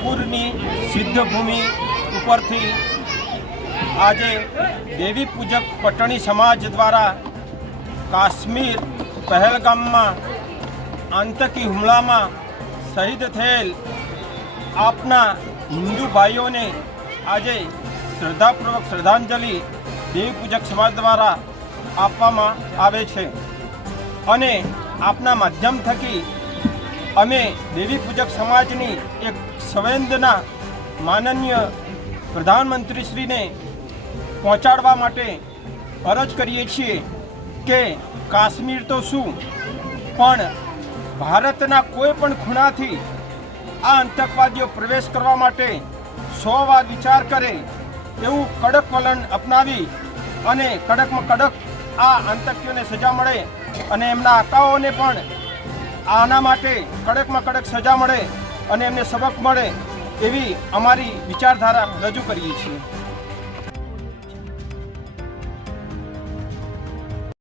કાશ્મીરની સિદ્ધભૂમિ ઉપરથી આજે દેવી પૂજક પટણી સમાજ દ્વારા કાશ્મીર પહેલગામમાં આતંકી હુમલામાં શહીદ થયેલ આપના હિન્દુ ભાઈઓને આજે શ્રદ્ધાપૂર્વક શ્રદ્ધાંજલિ દેવી પૂજક સમાજ દ્વારા આપવામાં આવે છે. અને આપના માધ્યમ થકી અમે દેવી પૂજક સમાજની એક સંવેદના માનનીય પ્રધાનમંત્રીશ્રીને પહોંચાડવા માટે અરજ કરીએ છીએ કે કાશ્મીર તો શું, પણ ભારતના કોઈ પણ ખૂણાથી આ આતંકવાદીઓ પ્રવેશ કરવા માટે સો વાર વિચાર કરે એવું કડક વલણ અપનાવી અને કડકમાં કડક આ આતંકીઓને સજા મળે અને એમના આકાઓને પણ આના માટે કડકમાં કડક સજા મળે અને એમને સબક મળે એવી અમારી વિચારધારા રજૂ કરીએ છીએ.